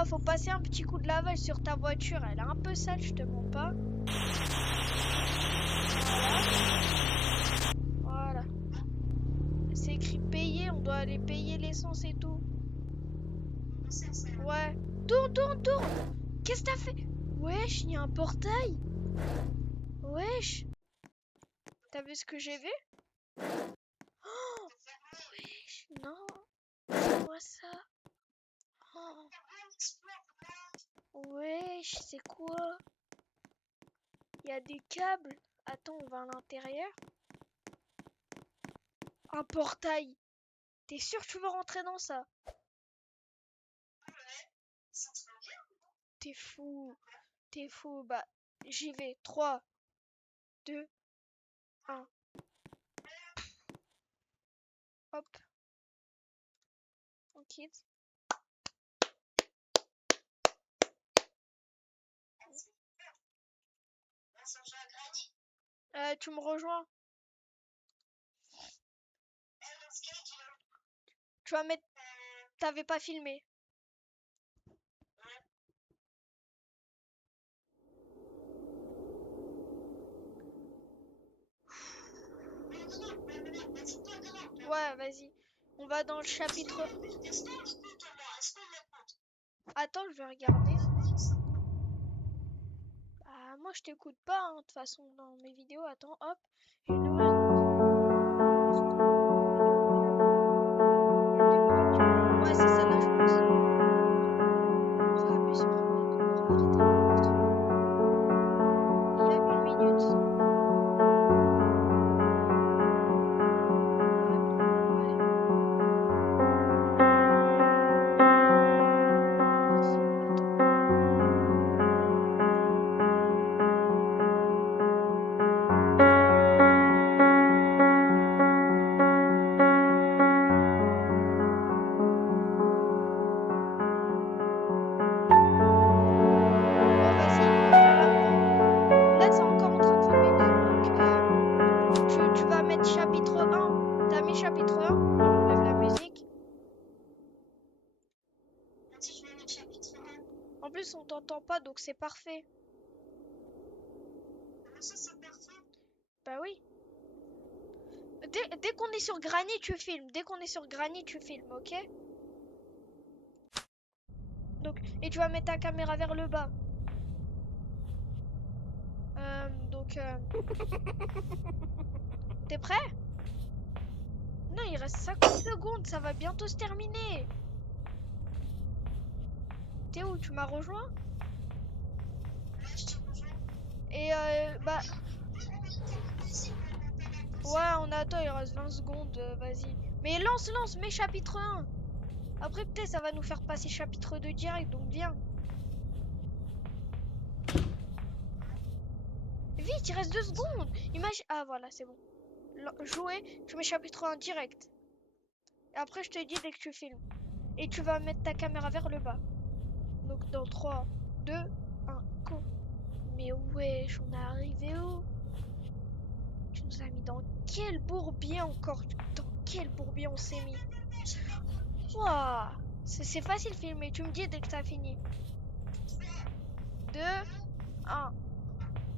Oh, faut passer un petit coup de lavage sur ta voiture. Elle est un peu sale, je te mens pas. Voilà. C'est écrit payer, on doit aller payer l'essence et tout. Ouais. Tourne. Qu'est-ce que t'as fait? Wesh, il y a un portail. Wesh. T'as vu ce que j'ai vu? Oh, wesh, non. C'est quoi ça? Oh. Wesh, c'est quoi? Il y a des câbles. Attends, on va à l'intérieur. Un portail. T'es sûr que tu veux rentrer dans ça? T'es fou. T'es fou. Bah, j'y vais. 3, 2, 1. Hop. On quitte. Tu me rejoins? Tu vas mettre... T'avais pas filmé. Ouais, vas-y. On va dans le chapitre... Attends, je vais regarder. Bah, moi, je t'écoute pas, hein, de toute façon, dans mes vidéos. Attends, hop. Une nouvelle... Ouais, c'est celle-là, je pense. On va appuyer sur remettre. On va arrêter l'enregistrement. Il y a 1 minute. Ouais, allez. Bon, vas-y. Là, c'est encore en train de filmer. Donc, tu vas mettre chapitre 1. T'as mis chapitre 1. Enlève la musique. En plus, on t'entend pas, donc c'est parfait. Bah oui. Dès qu'on est sur Granny, tu filmes. Dès qu'on est sur Granny, tu filmes, ok? Donc, et tu vas mettre ta caméra vers le bas. T'es prêt? Non, il reste 50 secondes, ça va bientôt se terminer. T'es où? Tu m'as rejoint? Et bah... Ouais, on attend, il reste 20 secondes, vas-y. Mais lance, mets chapitre 1. Après, peut-être, ça va nous faire passer chapitre 2 direct, donc viens. Vite, il reste 2 secondes. Imagine... Ah, voilà, c'est bon. Jouer, tu mets chapitre 1 direct. Et après, je te dis dès que tu filmes. Et tu vas mettre ta caméra vers le bas. Donc, dans 3, 2, 1, go. Mais wesh, on est arrivé où? Tu nous as mis dans quel bourbier encore? Dans quel bourbier on s'est mis? Waouh! C'est facile filmer, tu me dis dès que t'as fini. 2, 1.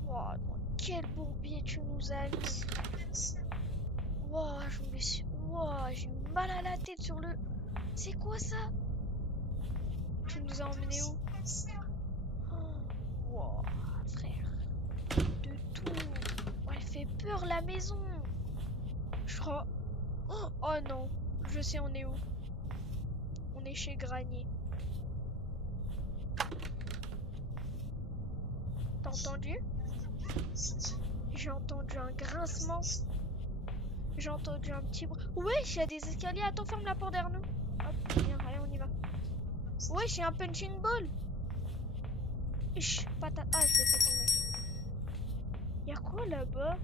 Waouh, dans quel bourbier tu nous as mis? Waouh, je me suis... Waouh, j'ai mal à la tête sur le... C'est quoi ça? Tu nous as emmené où? Oh, waouh, frère. De tout. Oh, elle fait peur la maison. Je crois... Oh non, je sais on est où. On est chez Granny. T'as entendu? J'ai entendu un grincement. J'ai entendu un petit bruit. Wesh, il y a des escaliers. Attends, ferme la porte derrière nous. Hop, viens, allez, on y va. Wesh, il y a un punching ball. Patate. Ah, je l'ai fait tomber. Il y a quoi là-bas?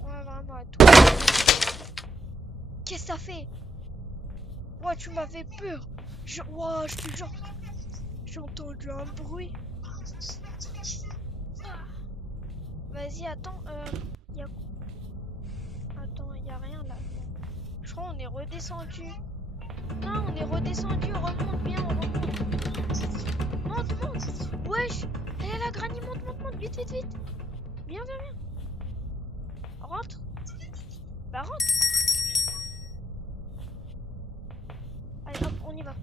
Ouais, vraiment, à tout. Qu'est-ce que ça fait? Ouais, tu m'as fait peur. Ouais, je te jure. J'ai entendu un bruit. Vas-y, attends. Y a... Attends, y a rien là. Je crois qu'on est redescendu. Non, on est redescendu, remonte bien, on remonte. Monte, monte. Wesh, elle est là, Granny, monte, monte, monte, vite, vite, vite. Viens, viens, viens. Rentre. Bah rentre. Allez, hop, on y va.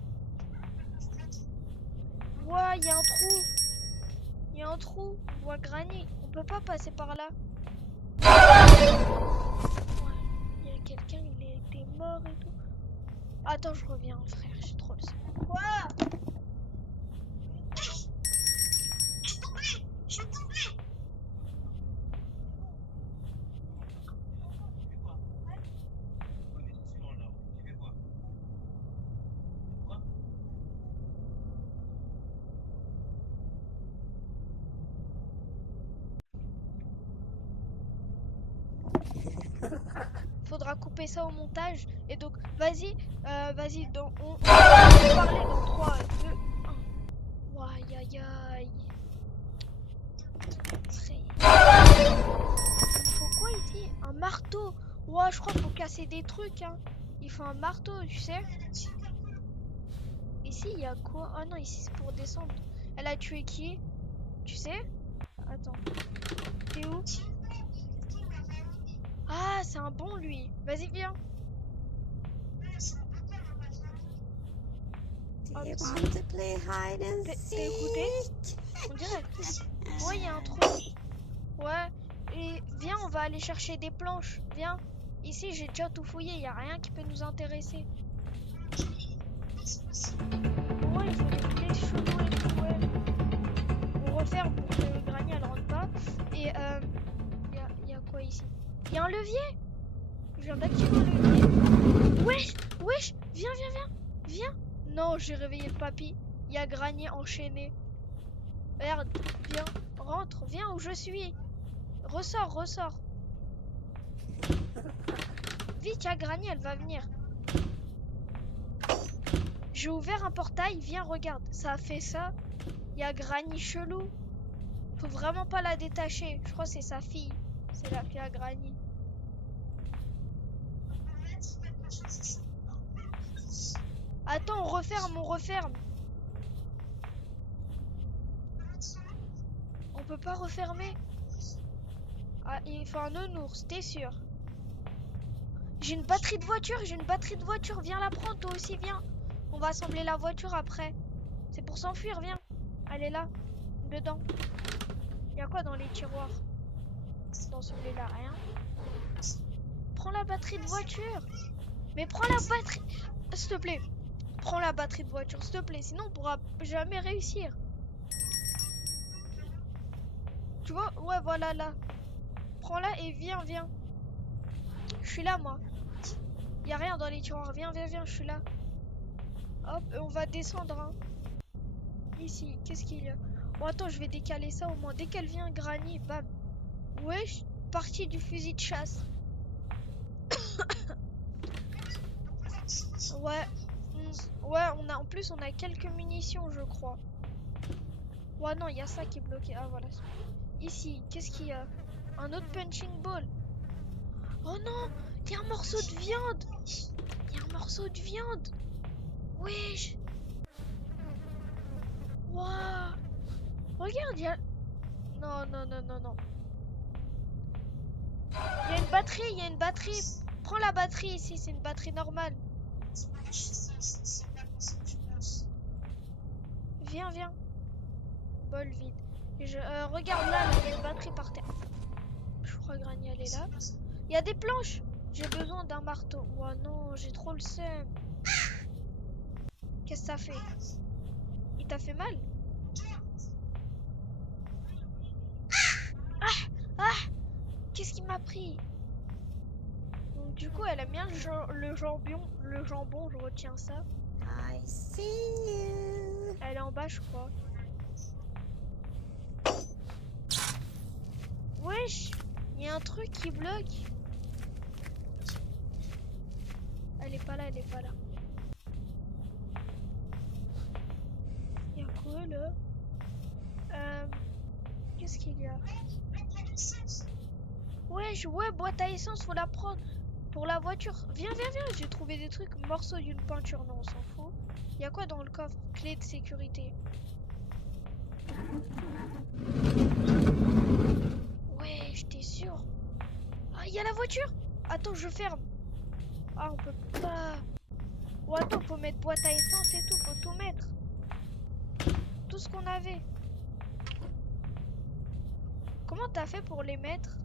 Ouah, il y a un trou. Il y a un trou. On voit Granny. On peut pas passer par là. Il y a quelqu'un, il était mort et tout. Attends, je reviens, frère. J'ai trop le seum. Quoi? Faudra couper ça au montage. Et donc, vas-y, vas-y, on va parler dans 3, 2, 1. Aïe, aïe, aïe. Il faut quoi ici? Un marteau. Ouais, je crois qu'il faut casser des trucs, hein. Il faut un marteau, tu sais. Ici, il y a quoi? Oh non, ici, c'est pour descendre. Elle a tué qui? Tu sais? Attends. T'es où? Ah, c'est un bon, lui. Vas-y, viens. Do you want to play hide and T'es écouté? seek? On dirait. Ouais, il y a un trou. Ouais. Et viens, on va aller chercher des planches. Viens. Ici, j'ai déjà tout fouillé. Il n'y a rien qui peut nous intéresser. Ouais, il faut des clés chelous et tout, ouais. On referme pour que Granny, elle rentre pas. Et y a quoi ici? Il y a un levier. Je viens d'activer un levier. Wesh, wesh, viens, viens, viens. Viens. Non, j'ai réveillé le papy. Il y a Granny enchaîné. Regarde, viens, rentre, viens où je suis. Ressors, ressors. Vite, il y a Granny, elle va venir. J'ai ouvert un portail, viens, regarde. Ça a fait ça. Il y a Granny chelou. Faut vraiment pas la détacher. Je crois que c'est sa fille. C'est la fille à Granny. Attends, on referme, on referme. On peut pas refermer. Ah, il faut un nounours, t'es sûr? J'ai une batterie de voiture, j'ai une batterie de voiture. Viens la prendre, toi aussi, viens. On va assembler la voiture après. C'est pour s'enfuir, viens. Elle est là, dedans. Il y a quoi dans les tiroirs? Dans celui-là, rien. Prends la batterie de voiture. Mais prends la batterie. S'il te plaît. Prends la batterie de voiture, s'il te plaît. Sinon, on pourra jamais réussir. Tu vois? Ouais, voilà, là. Prends-la et viens, viens. Je suis là, moi. Y a rien dans les tiroirs. Viens, viens, viens, je suis là. Hop, on va descendre. Hein. Ici, qu'est-ce qu'il y a? Bon, attends, je vais décaler ça au moins. Dès qu'elle vient, Granny, bam. Wesh, partie du fusil de chasse. Ouais. Ouais, en plus, on a quelques munitions, je crois. Ouais, non, il y a ça qui est bloqué. Ah, voilà. Ici, qu'est-ce qu'il y a? Un autre punching ball. Oh non, il y a un morceau de viande. Il y a un morceau de viande. Wesh. Waouh. Regarde, il y a... Non, non, non, non, non. Il y a une batterie, il y a une batterie. Prends la batterie ici, c'est une batterie normale. Viens, viens. Bol vide. Regarde là, il y a une batterie par terre. Je crois que Granny, elle est là. Il y a des planches. J'ai besoin d'un marteau. Oh non, j'ai trop le seum. Qu'est-ce que ça fait? Il t'a fait mal? Ah! Ah! Qu'est-ce qui m'a pris? Donc du coup, elle aime bien le jambon, je retiens ça. I see you. Elle est en bas, je crois. Wesh! Il y a un truc qui bloque. Elle est pas là, elle est pas là. Il y a quoi là? Qu'est-ce qu'il y a? Ouais, boîte à essence, faut la prendre. Pour la voiture. Viens, viens, viens. J'ai trouvé des trucs. Morceau d'une peinture. Non, on s'en fout. Il y a quoi dans le coffre? Clé de sécurité. Ouais, j'étais sûr. Ah, il y a la voiture. Attends, je ferme. Ah, on peut pas. Oh, attends, faut mettre boîte à essence et tout. Faut tout mettre. Tout ce qu'on avait. Comment t'as fait pour les mettre?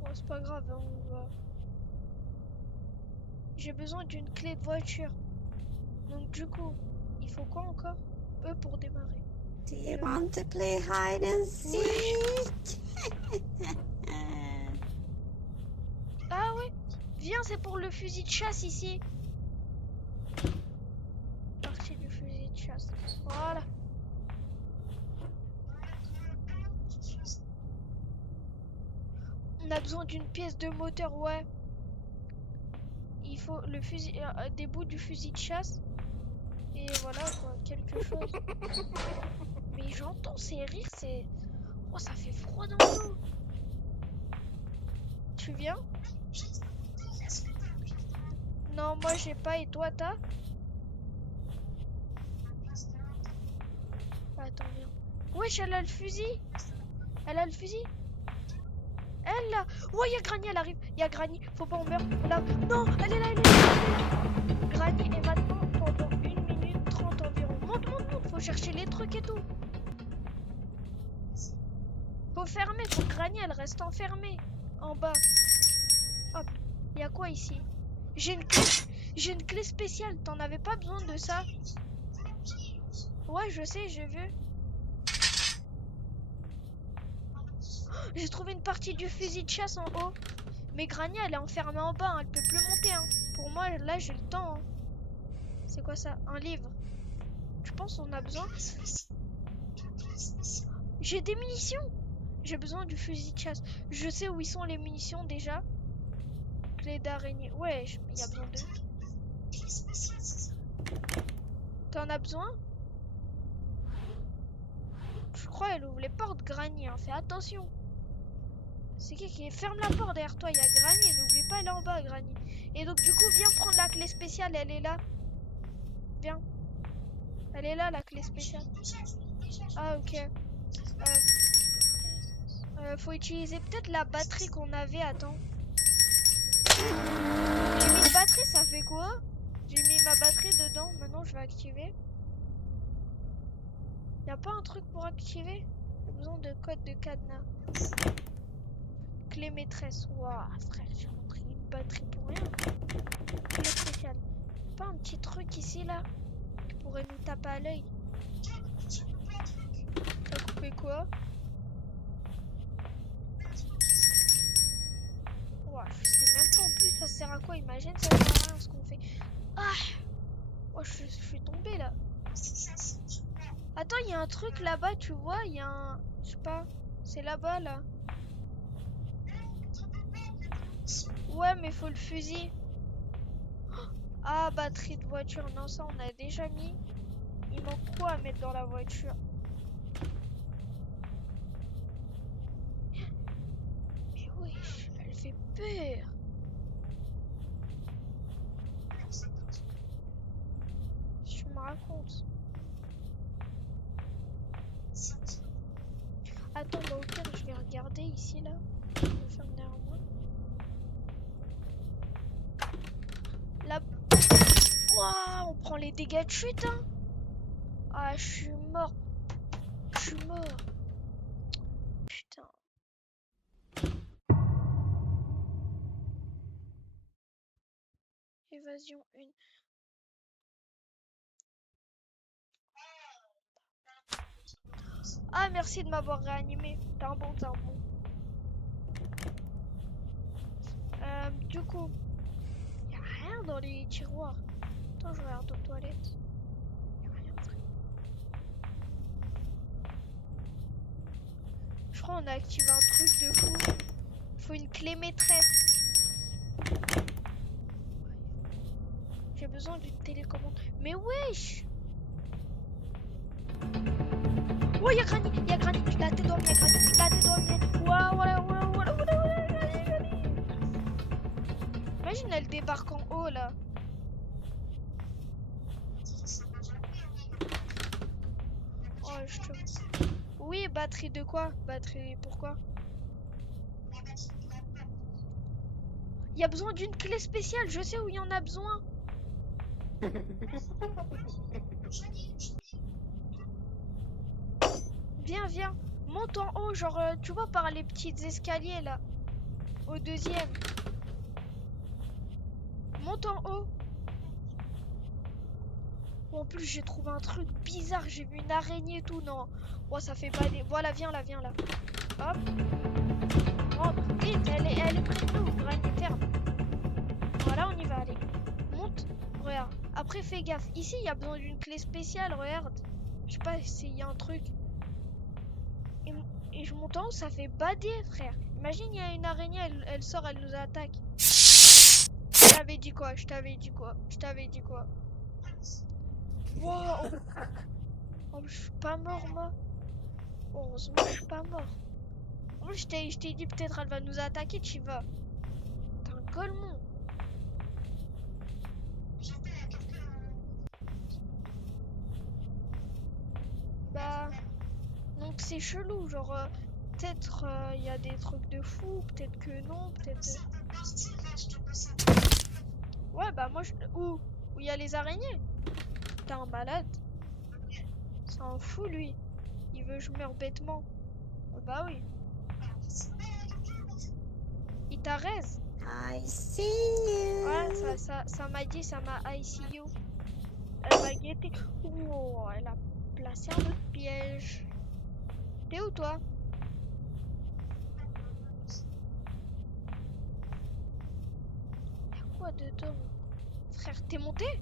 Oh, c'est pas grave, hein, on va. J'ai besoin d'une clé de voiture. Donc du coup, il faut quoi encore? Pour démarrer. Do you want to play hide and seek? Ah ouais, viens, c'est pour le fusil de chasse ici. Partie du fusil de chasse. Voilà. On a besoin d'une pièce de moteur, ouais. Il faut le fusil, des bouts du fusil de chasse. Et voilà quoi, quelque chose. Mais j'entends ces rires, c'est... Oh, ça fait froid dans le dos. Tu viens? Non, moi j'ai pas, et toi t'as? Attends, viens. Wesh, elle a le fusil. Elle a le fusil. Elle là. Oh, il y a Granny, elle arrive. Il y a Granny, faut pas on meurt. Là. Non, elle est là, elle est là, elle est là. Granny est maintenant pendant 1 minute 30 environ. Monte, monte, monte, faut chercher les trucs et tout. Faut fermer, faut que Granny elle reste enfermée. En bas. Hop, il y a quoi ici? J'ai une clé spéciale, t'en avais pas besoin de ça? Ouais, je sais, j'ai vu. J'ai trouvé une partie du fusil de chasse en haut. Mais Granny, elle est enfermée en bas, hein, elle peut plus monter. Hein. Pour moi, là, j'ai le temps. Hein. C'est quoi ça? Un livre. Tu penses qu'on a besoin? J'ai des munitions. J'ai besoin du fusil de chasse. Je sais où ils sont les munitions déjà. Clé d'araignée. Ouais, il y a besoin d'eux. T'en as besoin? Je crois qu'elle ouvre les portes, Granny. Hein. Fais attention. C'est qui ferme la porte derrière toi? Il y a Granny. N'oublie pas, elle est en bas, Granny. Et donc, du coup, viens prendre la clé spéciale. Elle est là. Viens. Elle est là, la clé spéciale. Ah, ok. Faut utiliser peut-être la batterie qu'on avait. Attends. J'ai mis une batterie, ça fait quoi? J'ai mis ma batterie dedans. Maintenant, je vais activer. Y a pas un truc pour activer? J'ai besoin de code de cadenas. Clé maîtresse. Waouh, frère, j'ai rentré une batterie pour rien. Clé spéciale. Pas un petit truc ici, là, qui pourrait nous taper à l'œil. T'as coupé quoi? Ouah, je sais même pas en plus ça sert à quoi. Imagine, ça sert à rien ce qu'on fait. Ah! Oh, je suis tombée là. Attends, il y a un truc là-bas, tu vois? Il y a un. Je sais pas. C'est là-bas là. Ouais, mais faut le fusil. Ah, batterie de voiture. Non, ça on a déjà mis. Il manque quoi à mettre dans la voiture? Mais wesh, elle fait peur. Je me raconte. Attends, bah au pire, je vais regarder ici là. Je vais faire derrière moi. Là. Waouh, on prend les dégâts de chute, hein. Ah, je suis mort. Je suis mort. Putain. Évasion 1. Ah, merci de m'avoir réanimé. T'es un bon, t'es un bon. Du coup, y a rien dans les tiroirs. Attends, je regarde aux toilettes. Y a rien, frère. Je crois qu'on a activé un truc de fou. Faut une clé maîtresse. J'ai besoin d'une télécommande. Mais wesh! Oh, y'a Granny, y'a Granny. La tête d'homme, y'a Granny. La tête d'homme, Waouh, voilà, voilà, voilà, voilà, voilà. Imagine, elle débarque en haut là. Oh, je te... Oui, batterie de quoi? Batterie, pourquoi? Il y a besoin d'une clé spéciale, je sais où il y en a besoin. Viens, viens. Monte en haut, genre, tu vois, par les petits escaliers là. Au deuxième. Monte en haut. Oh, en plus, j'ai trouvé un truc bizarre. J'ai vu une araignée et tout. Non. Oh, ça fait pas des. Voilà, viens là, viens là. Hop. Rentre. Vite, elle est près de nous. Granny, ferme. Voilà, on y va, aller. Monte. Regarde. Après, fais gaffe. Ici, il y a besoin d'une clé spéciale. Regarde. Je sais pas s'il y a un truc. Et je monte en haut, ça fait bader, frère. Imagine, il y a une araignée, elle sort, elle nous attaque. Je t'avais dit quoi? Je t'avais dit quoi? Je t'avais dit quoi? Wow! Oh, je suis pas mort, moi. Heureusement, je suis pas mort. Moi, je t'ai dit peut-être elle va nous attaquer, tu vas. T'es un golemon. Bah, donc c'est chelou, genre, peut-être il y a des trucs de fou, peut-être que non, peut-être. Ouais, bah moi, où il y a les araignées? T'es un malade. C'est un fou, lui. Il veut que je meure bêtement. Bah oui. Il t'a raise. I see Ouais, you. ça m'a dit, ça m'a ICU. Elle m'a guetté. Oh, elle a placé un autre piège. T'es où, toi? Y'a quoi dedans? Frère, t'es monté?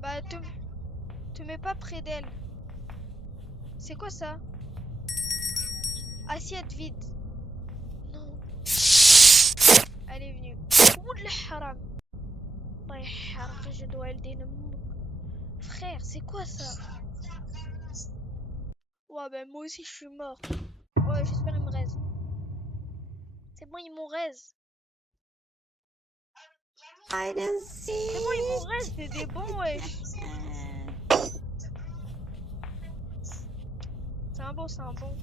Bah, te mets pas près d'elle. C'est quoi ça? Assiette vide. Non. Elle est venue. Ouh, le haram. Ouais, haram, je dois le dénommer. Frère, c'est quoi ça? Ouais, ben moi aussi je suis mort. Ouais, j'espère qu'ils me raise. C'est bon, ils m'ont raise. Hide and C'est bon, ils m'ont seek. raise, c'est des bons, wesh. C'est un bon, c'est un bon.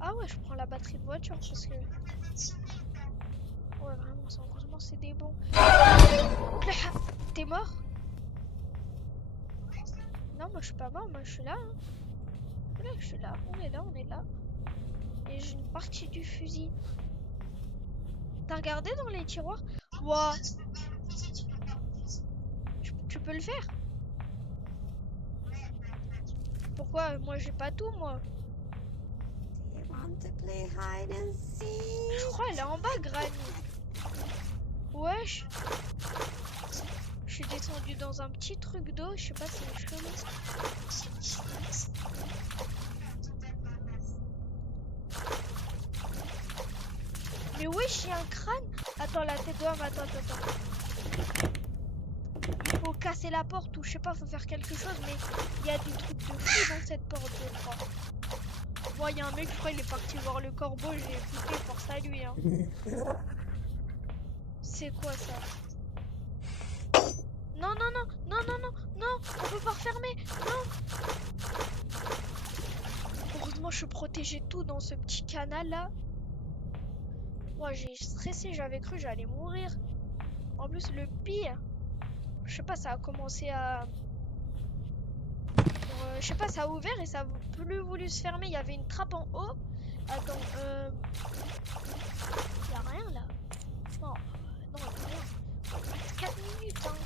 Ah ouais, je prends la batterie de voiture parce que... Ouais, vraiment, heureusement, c'est des bons. T'es mort? Non, moi je suis pas mort, moi je suis là. Hein. Je suis là, on est là, on est là. Et j'ai une partie du fusil. T'as regardé dans les tiroirs? Ouah. Tu peux le faire? Pourquoi? Moi j'ai pas tout, moi. You want to play hide and Je seek? crois elle est en bas, Granny. Wesh. Je suis descendu dans un petit truc d'eau, je sais pas si c'est chelou. Mais wesh, il y a un crâne. Attends, la tête d'homme, attends. Il faut casser la porte ou je sais pas, faut faire quelque chose, mais il y a des trucs de fou dans cette porte, je crois. Moi, il y a un mec, je crois, il est parti voir le corbeau, j'ai écouté, force à lui, hein. C'est quoi ça? Non, on peut pas refermer, non. Heureusement, je suis protégée de tout dans ce petit canal là. Moi, j'ai stressé, j'avais cru que j'allais mourir. En plus, le pire, je sais pas, ça a commencé à... je sais pas, ça a ouvert et ça a plus voulu se fermer. Il y avait une trappe en haut. Attends, y a rien là. Non, non, y a rien. On reste 4 minutes, hein.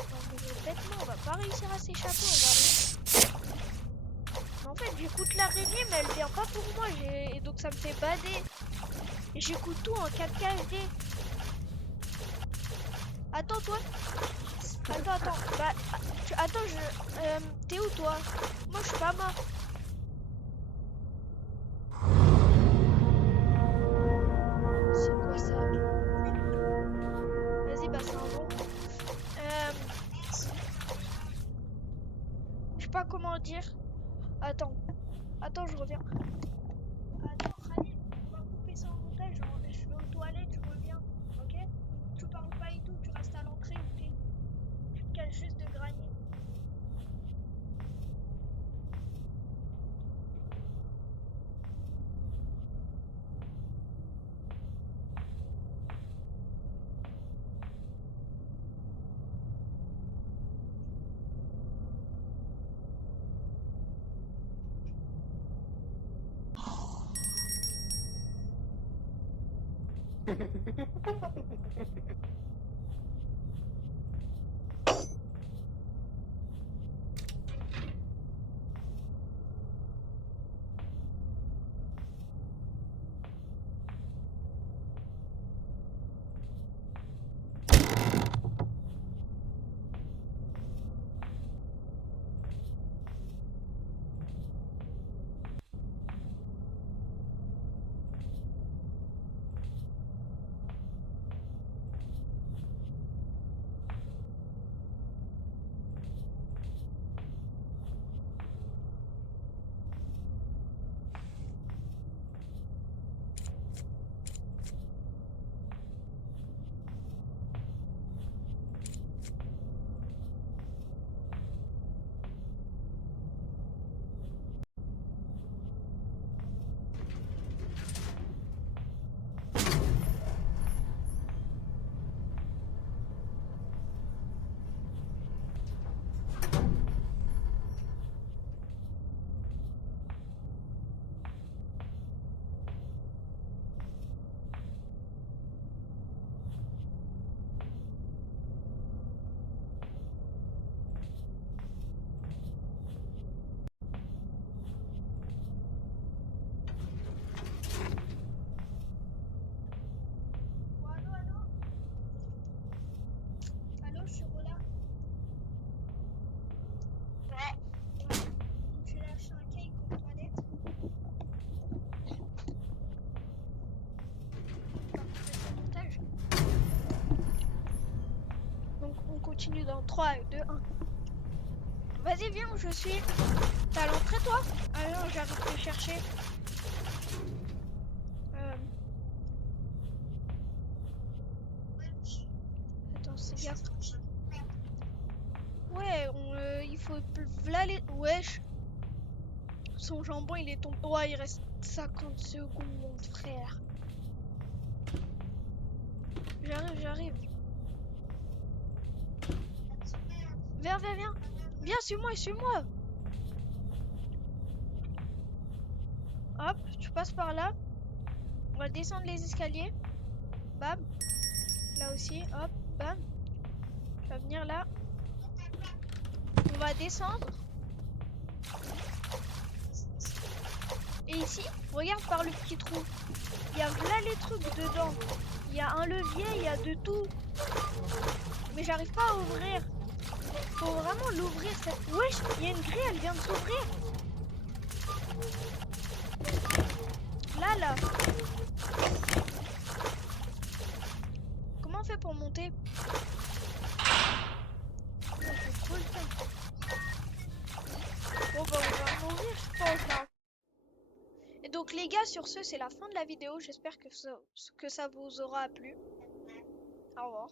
On va mourir bêtement, on va pas réussir à s'échapper, Mais en fait, j'écoute l'araignée, mais elle vient pas pour moi, et donc ça me fait bader. Et j'écoute tout en 4K HD. Attends, toi. Attends. Bah, attends, t'es où, toi? Moi, je suis pas mort. C'est quoi ça? Vas-y, bah, c'est un bon. Je pas comment dire. Attends. Attends, je reviens. Attends, Khalid, on va couper ça en montage. Je vais aux toilettes, je reviens. Ok? Tu parles pas et tout, tu restes à l'entrée ou tu te caches juste de granier. Oh, allô, allô? Allô, je suis Rola. Ouais. J'ai lâché un cake aux toilettes. On va couper ça au montage. Donc on continue dans 3, 2, 1. Vas-y, viens où je suis. T'es à l'entrée, toi? Ah non, j'arrive de te chercher. Attends, c'est gaffe. Ouais, il faut... V'là les... Wesh. Son jambon, il est tombé. Ouais, il reste 50 secondes, frère. J'arrive, j'arrive. Viens, viens, viens. Viens, suis-moi, suis-moi. Hop, tu passes par là. On va descendre les escaliers. Bam. Là aussi, hop, bam. Tu vas venir là. On va descendre. Et ici, regarde par le petit trou. Il y a là les trucs dedans. Il y a un levier, il y a de tout. Mais j'arrive pas à ouvrir. Faut vraiment l'ouvrir cette... Wesh, il y a une grille, elle vient de s'ouvrir. Là. Comment on fait pour monter? On fait trop le temps. Bon bah on va mourir je pense là. Et donc les gars, sur ce c'est la fin de la vidéo. J'espère que ça vous aura plu. Au revoir.